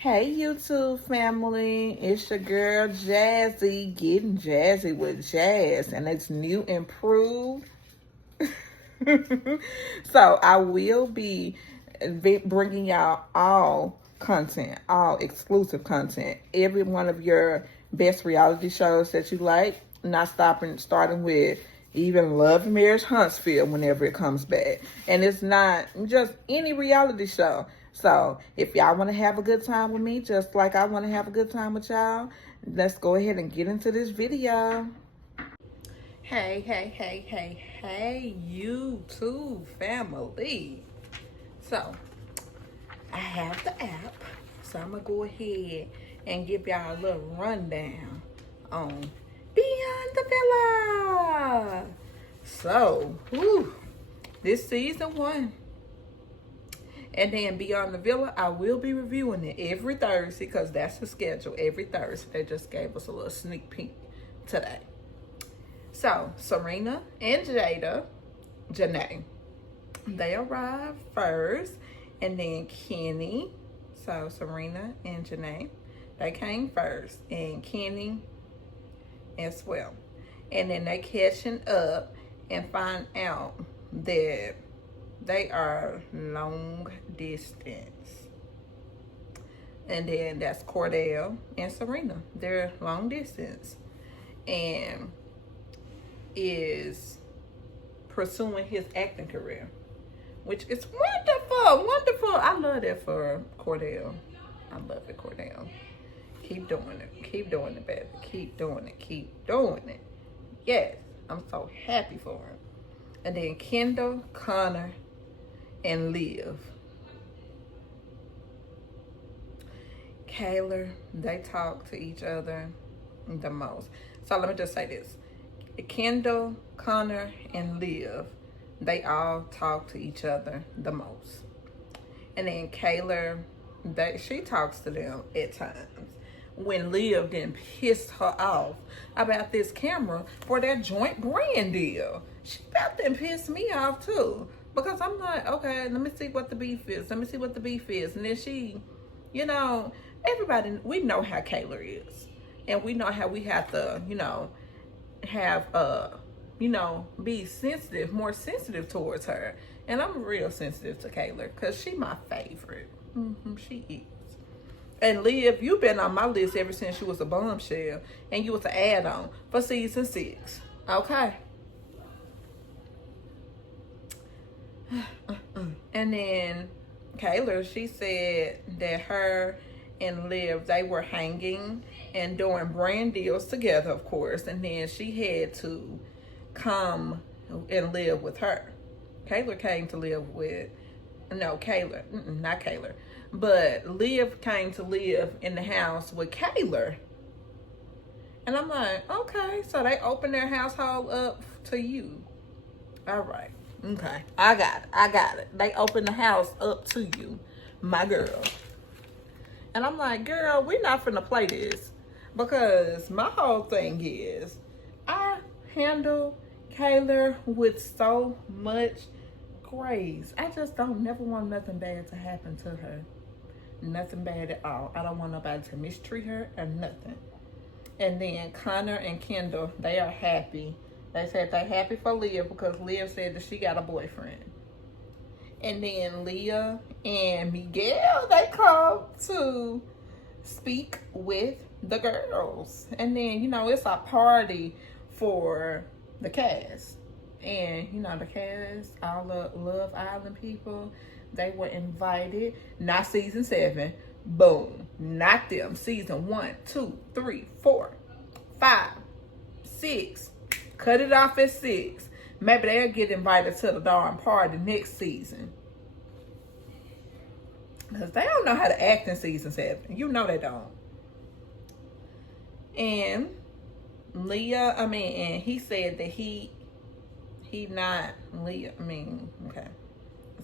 Hey YouTube family, it's your girl Jazzy, getting jazzy with Jazz, and it's new and improved. So I will be bringing y'all all content, all exclusive content, every one of your best reality shows that you like. Not starting with even Love and Marriage Huntsville whenever it comes back, and it's not just any reality show. So if y'all want to have a good time with me, just like I want to have a good time with y'all, let's go ahead and get into this video. Hey, YouTube family. So, I have the app. So, I'm going to go ahead and give y'all a little rundown on Beyond the Villa. So, this season 1. And then Beyond the Villa, I will be reviewing it every Thursday because that's the schedule. Every Thursday. They just gave us a little sneak peek today. So, Serena and Janae, they arrived first. And then Kenny, so Serena and Janae, they came first. And Kenny as well. And then they catching up and find out that they are long distance. And then that's Cordell and Serena. They're long distance. And is pursuing his acting career, which is wonderful. I love that for Cordell. I love it, Cordell. Keep doing it, baby. Keep doing it. Yes, I'm so happy for him. And then Kendall, Connor, and Liv. Kayla, they talk to each other the most. So let me just say this. Kendall, Connor, and Liv, they all talk to each other the most. And then Kayla, she talks to them at times. When Liv then pissed her off about this camera for that joint brand deal, she about to piss me off too. Because I'm like, okay, let me see what the beef is. And then she, everybody, we know how Kayla is. And we know how we have to, have be sensitive, more sensitive towards her. And I'm real sensitive to Kayla because she my favorite. She is. And Liv, you've been on my list ever since you was a bombshell and you was an add-on for season 6. Okay. And then Kayla, she said that her and Liv, they were hanging and doing brand deals together, of course. And then she had to come and live with her. Kayla came to live with, not Kayla. But Liv came to live in the house with Kayla. And I'm like, okay, so they opened their household up to you. All right. Okay. I got it. They opened the house up to you, my girl. And I'm like, girl, we're not finna play this. Because my whole thing is, I handle Kayla with so much grace. I just don't never want nothing bad to happen to her. Nothing bad at all. I don't want nobody to mistreat her or nothing. And then Connor and Kendall, they are happy. They said they're happy for Liv because Liv said that she got a boyfriend. And then Leah and Miguel, they come to speak with the girls. And then, it's a party for the cast. And, the cast, all the Love Island people, they were invited. Not season 7. Boom. Not them. Season 1, 2, 3, 4, 5, 6. Cut it off at 6. Maybe they'll get invited to the darn party next season. Because they don't know how to act in season 7. You know they don't. And and he said that he not Leah. Okay.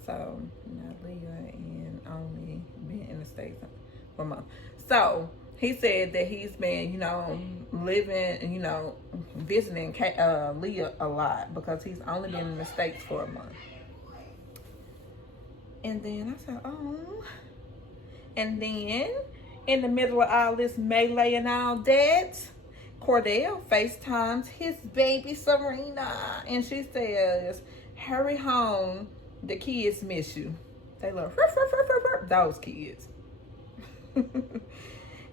So, not Leah and only been in the States for a month. So, he said that he's been, living, visiting Leah a lot because he's only been in the States for a month. And then I said, oh. And then in the middle of all this melee and all that, Cordell FaceTimes his baby Serena, and she says, hurry home, the kids miss you. They love those kids.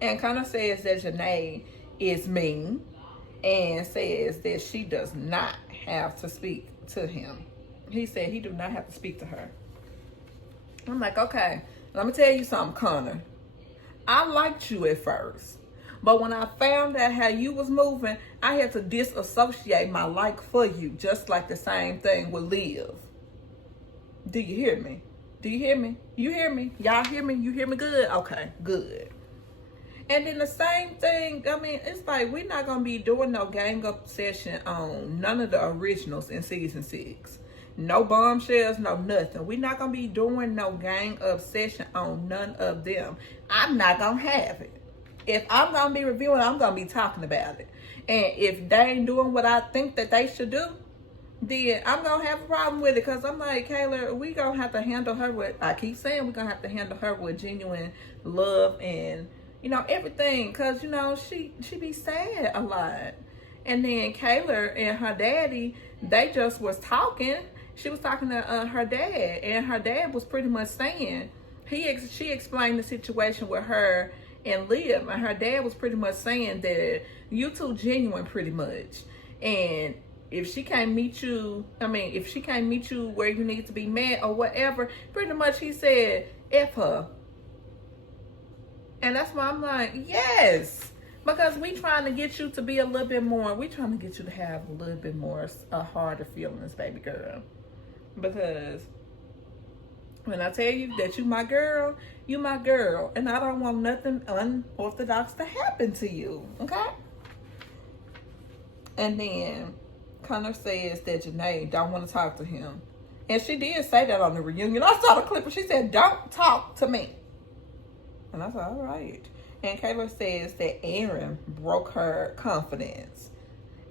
And Connor says that Janae is mean and says that she does not have to speak to him. He said he do not have to speak to her. I'm like, okay, let me tell you something, Connor. I liked you at first, but when I found out how you was moving, I had to disassociate my like for you, just like the same thing with Liv. Do you hear me? Do you hear me? You hear me? Y'all hear me? You hear me good? Okay, good. And then the same thing, I mean, it's like we're not going to be doing no gang up session on none of the originals in season 6. No bombshells, no nothing. We're not going to be doing no gang up session on none of them. I'm not going to have it. If I'm going to be reviewing, I'm going to be talking about it. And if they ain't doing what I think that they should do, then I'm going to have a problem with it. Because I'm like, Kayla, we going to have to handle her with, I keep saying we're going to have to handle her with genuine love and, you know, everything. Because, you know, she be sad a lot. And then Kayla and her daddy, they just was talking. She was talking to her dad, and her dad was pretty much saying, she explained the situation with her and Liv, and her dad was pretty much saying that you two genuine pretty much. And if she can't meet you, if she can't meet you where you need to be met or whatever, pretty much he said, F her. And that's why I'm like, yes. Because we trying to get you to be a little bit more, we trying to get you to have a little bit more harder feelings, baby girl. Because when I tell you that you my girl, you my girl. And I don't want nothing unorthodox to happen to you, okay? And then Connor says that Janae don't want to talk to him. And she did say that on the reunion. I saw the clip and she said, don't talk to me. And I said, all right. And Kayla says that Aaron broke her confidence.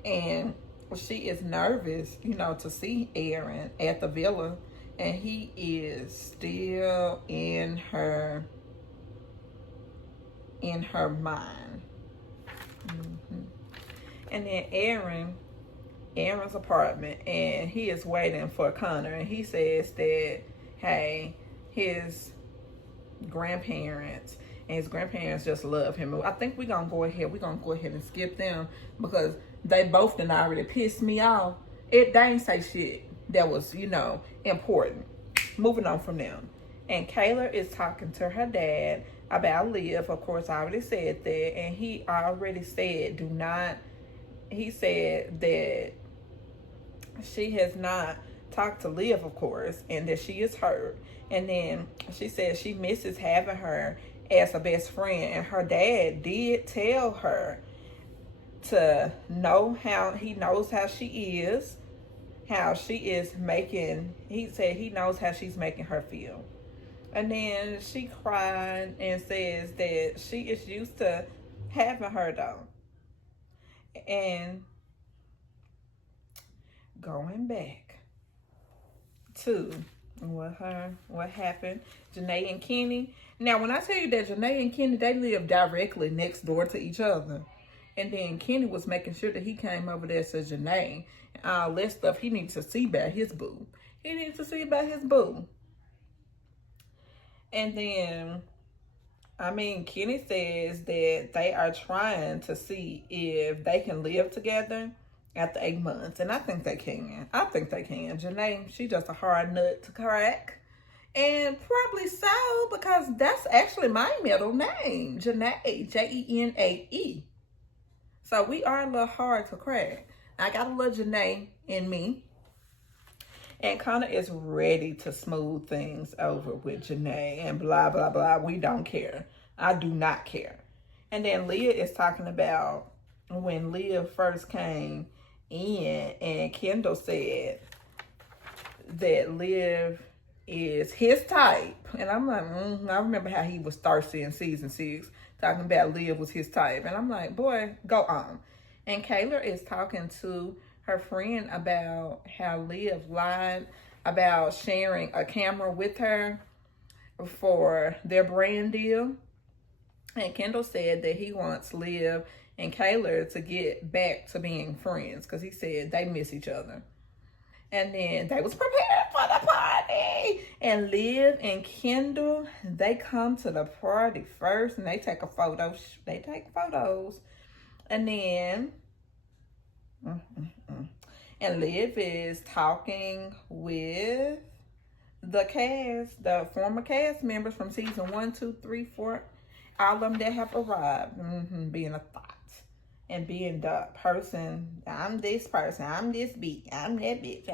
And she is nervous, you know, to see Aaron at the villa. And he is still in her mind. And then Aaron's apartment, and he is waiting for Connor. And he says that, hey, his grandparents and his grandparents just love him. I think we're gonna go ahead and skip them because they both done already pissed me off. They ain't say shit that was, you know, important. Moving on from them. And Kayla is talking to her dad about Liv. Of course, I already said that. And he already said he said that she has not talked to Liv, of course, and that she is hurt. And then she says she misses having her as a best friend. And her dad did tell her to know how he knows how she is, how she is making, he said he knows how she's making her feel. And then she cried and says that she is used to having her though. And going back to what happened, Janae and Kenny. Now, when I tell you that Janae and Kenny, they live directly next door to each other. And then Kenny was making sure that he came over there to Janae and all that stuff. He needs to see about his boo. He needs to see about his boo. And then, Kenny says that they are trying to see if they can live together after 8 months. And I think they can. Janae, she just a hard nut to crack. And probably so, because that's actually my middle name. Janae, Jenae. So we are a little hard to crack. I got a little Janae in me. And Connor is ready to smooth things over with Janae and blah, blah, blah. We don't care. I do not care. And then Leah is talking about when Leah first came in and Kendall said that Liv is his type. And I'm like, I remember how he was thirsty in season 6, talking about Liv was his type. And I'm like, boy, go on. And Kayla is talking to her friend about how Liv lied about sharing a camera with her for their brand deal. And Kendall said that he wants Liv and Kayla to get back to being friends because he said they miss each other. And then they was prepared for the party. And Liv and Kendall, they come to the party first and they take a photo. They take photos. And then, and Liv is talking with the cast, the former cast members from season 1, 2, 3, 4, all of them that have arrived, being a thought and being the person. I'm this person, I'm this beat, I'm that bitch.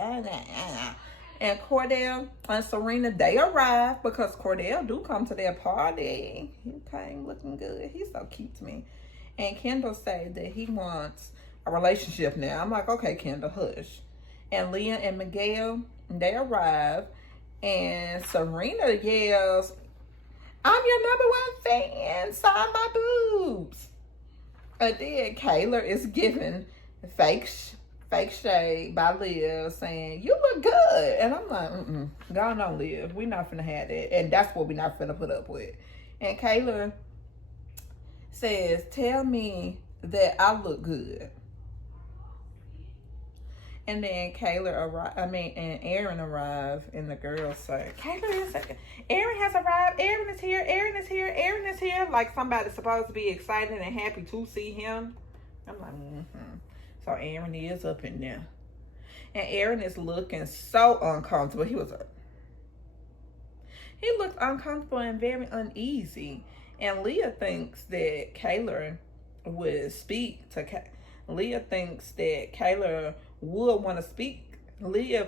And Cordell and Serena, they arrived because Cordell do come to their party. He came looking good. He's so cute to me. And Kendall said that he wants a relationship now. I'm like, okay, Kendall, hush. And Leah and Miguel, they arrive. And Serena yells, I'm your number 1 fan. Sign my boobs. And then Kayla is giving fake shade by Liv saying, you look good. And I'm like, go on, Liv. We're not finna have that. And that's what we're not finna put up with. And Kayla says, tell me that I look good. And then and Aaron arrived, and the girls say, Aaron has arrived, Aaron is here, Aaron is here, Aaron is here. Like somebody's supposed to be excited and happy to see him. I'm like, So Aaron is up in there. And Aaron is looking so uncomfortable. He looked uncomfortable and very uneasy. And Leah thinks that Kayla would speak to Leah thinks that Kayla would want to speak. Leah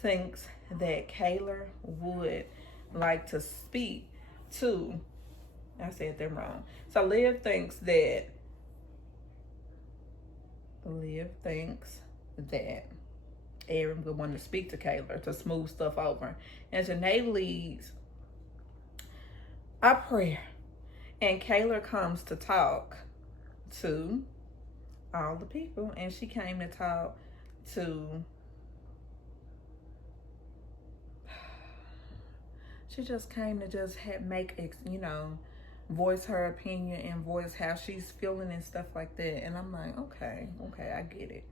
thinks that Kayla would like to speak to, I said that wrong. So Liv thinks that Aaron would want to speak to Kayla to smooth stuff over. And Janae leads a prayer. And Kayla comes to talk to all the people. And she came to talk to, she just came to just voice her opinion and voice how she's feeling and stuff like that. And I'm like, okay, I get it.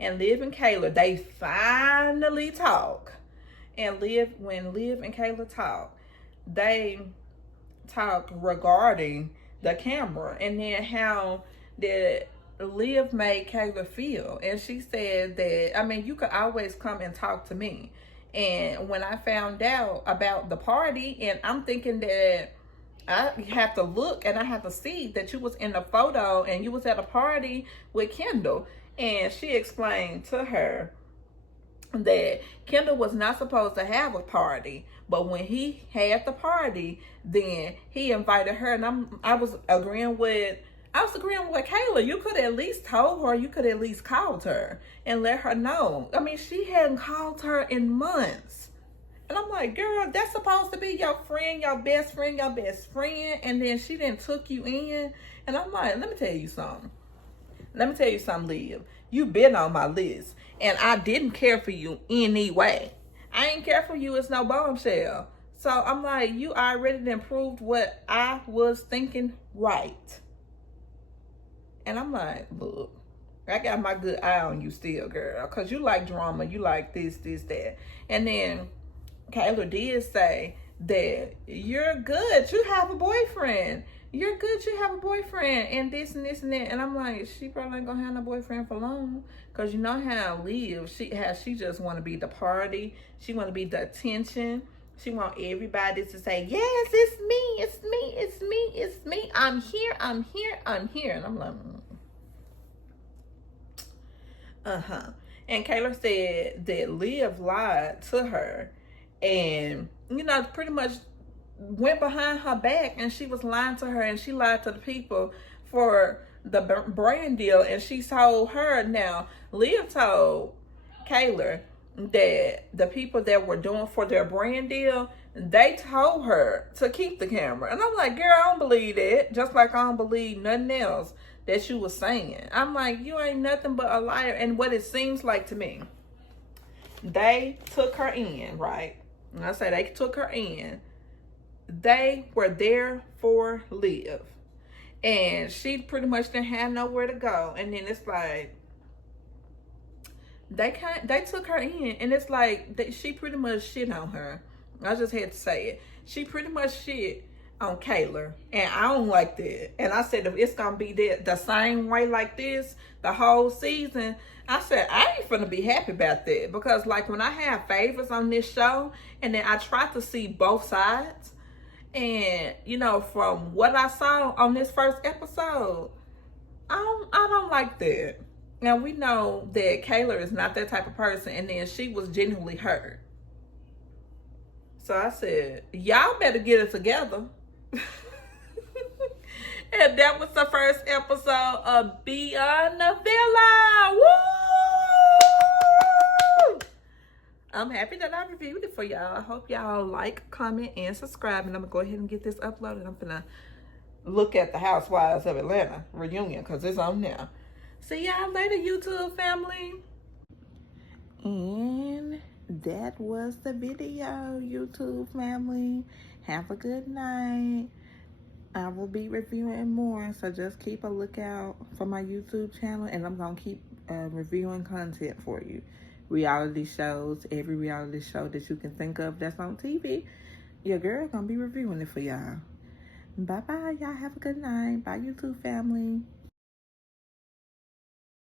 And Liv and Kayla, they finally talk. And when Liv and Kayla talk, they talk regarding the camera and then how that Liv made Kayla feel. And she said that, you could always come and talk to me. And when I found out about the party, and I'm thinking that I have to look and I have to see that you was in the photo and you was at a party with Kendall. And she explained to her that Kendall was not supposed to have a party, but when he had the party, then he invited her. And I was agreeing with Kayla. You could at least told her, you could at least called her and let her know. She hadn't called her in months. And I'm like, girl, that's supposed to be your friend, your best friend. And then she didn't took you in. And I'm like, let me tell you something, Liv. You been on my list. And I didn't care for you anyway. I ain't care for you as no bombshell. So I'm like, you already done proved what I was thinking right. And I'm like, look, I got my good eye on you still, girl. Because you like drama. You like this, that. And then Kayla did say that you're good. You have a boyfriend. You're good. You have a boyfriend. And this and this and that. And I'm like, she probably ain't going to have no boyfriend for long. Because you know how Liv, she just want to be the party. She want to be the attention. She want everybody to say, yes, it's me, it's me, it's me, it's me. I'm here, I'm here, I'm here. And I'm like, And Kayla said that Liv lied to her and, pretty much went behind her back, and she was lying to her, and she lied to the people for the brand deal. And she told her, now Liv told Kayla that the people that were doing for their brand deal, they told her to keep the camera. And I'm like, girl, I don't believe that. Just like I don't believe nothing else that you was saying. I'm like, you ain't nothing but a liar. And what it seems like to me, they took her in, right? And I say they took her in they were there for Liv. And she pretty much didn't have nowhere to go. And then it's like, they took her in, and it's like she pretty much shit on her. I just had to say it. She pretty much shit on Kayla, and I don't like that. And I said, if it's gonna be the same way like this the whole season, I said I ain't gonna be happy about that, because like when I have favorites on this show, and then I try to see both sides, and you know, from what I saw on this first episode, I don't like that. Now we know that Kayla is not that type of person, and then she was genuinely hurt. So I said, y'all better get it together. And that was the first episode of Beyond the Villa. Woo! I'm happy that I reviewed it for y'all. I hope y'all like, comment, and subscribe. And I'm going to go ahead and get this uploaded. I'm going to look at the Housewives of Atlanta reunion because it's on now. See y'all later, YouTube family. And that was the video, YouTube family. Have a good night. I will be reviewing more, so just keep a lookout for my YouTube channel, and I'm going to keep reviewing content for you. Reality shows, every reality show that you can think of that's on TV, your girl going to be reviewing it for y'all. Bye-bye. Y'all have a good night. Bye, YouTube family.